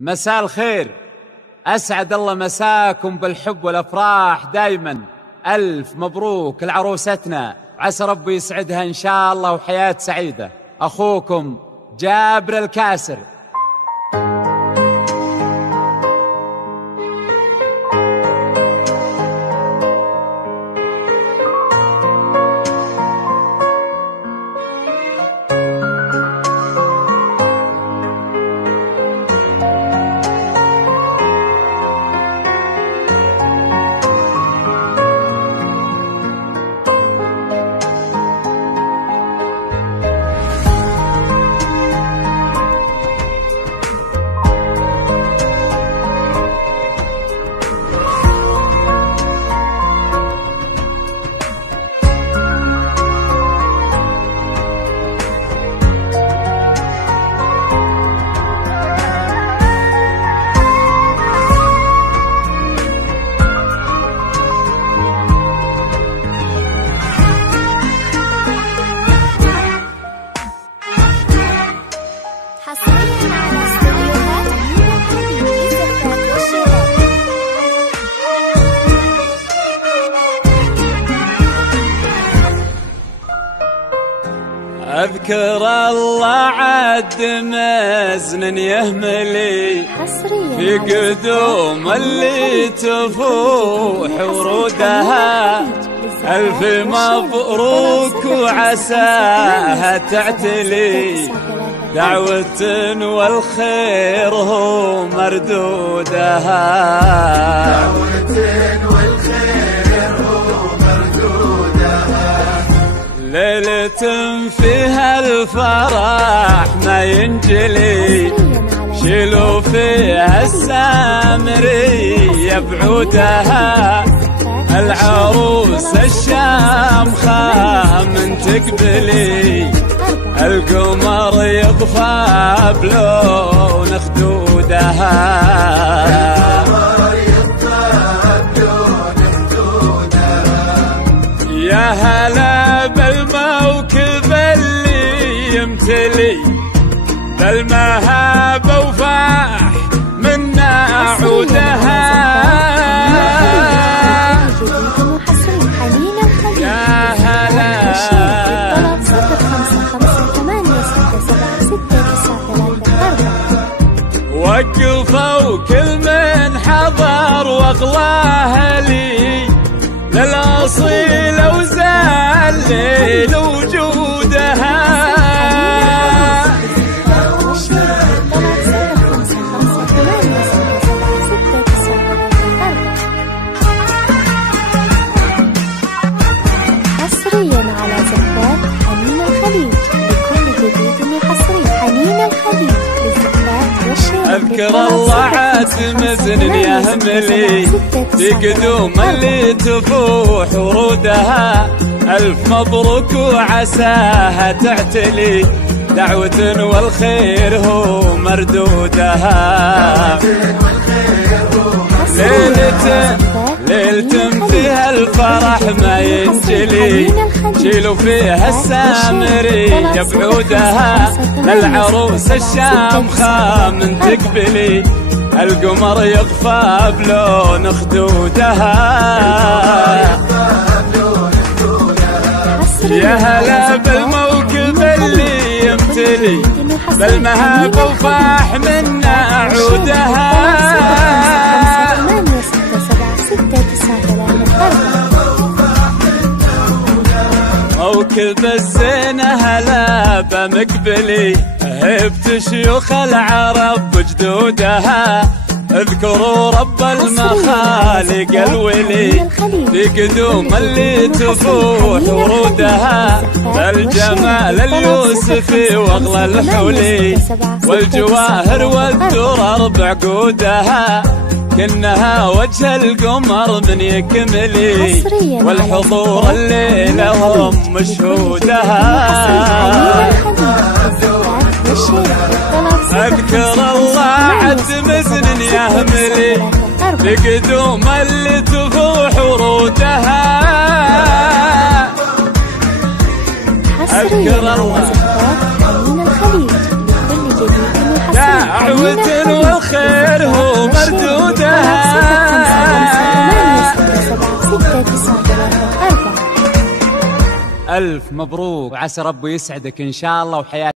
مساء الخير، أسعد الله مساكم بالحب والأفراح دايما. ألف مبروك لعروستنا، عسى ربي يسعدها إن شاء الله وحياة سعيدة. أخوكم جابر الكاسر. أذكر الله عد مزن يهملي في قدوم اللي تفوح ورودها. ألف مبروك وعساها تعتلي، دعوة والخير هو مردودها. ليلة فيها الفرح ما ينجلي، شيلوا فيها السامرية بعودها. العروس الشامخة من تقبلي، القمر يطفى بلون خدودها. يا هلا بالموكب اللي يمتلي، بالمهابة وفاح منا عودها. يا هلا وقفوا كل من حضر واغلاه لي، للأصيل وزال وجودها. حصريا على زفات حنين الخليج، لكل جديد وحصري. حنين الخليج للزفات والشيء. أذكر الله عاد مزن يهملي في قدوم اللي تفوح ورودها. ألف مبروك وعساها تعتلي، دعوة والخير هو مردودها. ليلة فيها الفرح ما ينجلي، شيلوا فيها السامرية بعودها. للعروس الشامخة من تقبلي، القمر يطفى بلون خدودها. يا هلا بالموكب اللي يمتلي، بالمهابة وفاح منا عودها. موكب الزينة هلا بمقبلي، هبت شيوخ العرب بجدودها. اذكروا رب المخالق الولي، في قدوم اللي تفوح ورودها. الجمال اليوسفي واغلى الحولي، والجواهر والدرر بعقودها. كأنها وجه القمر من يكملي، والحضور الليلة هم مشهودها. أذكر الله عد مزن يهملي، بقدوم اللي تفوح ورودها. أذكر الله دعوة والخير ومردودها. ألف مبروك، وعسى ربي يسعدك إن شاء الله وحياتك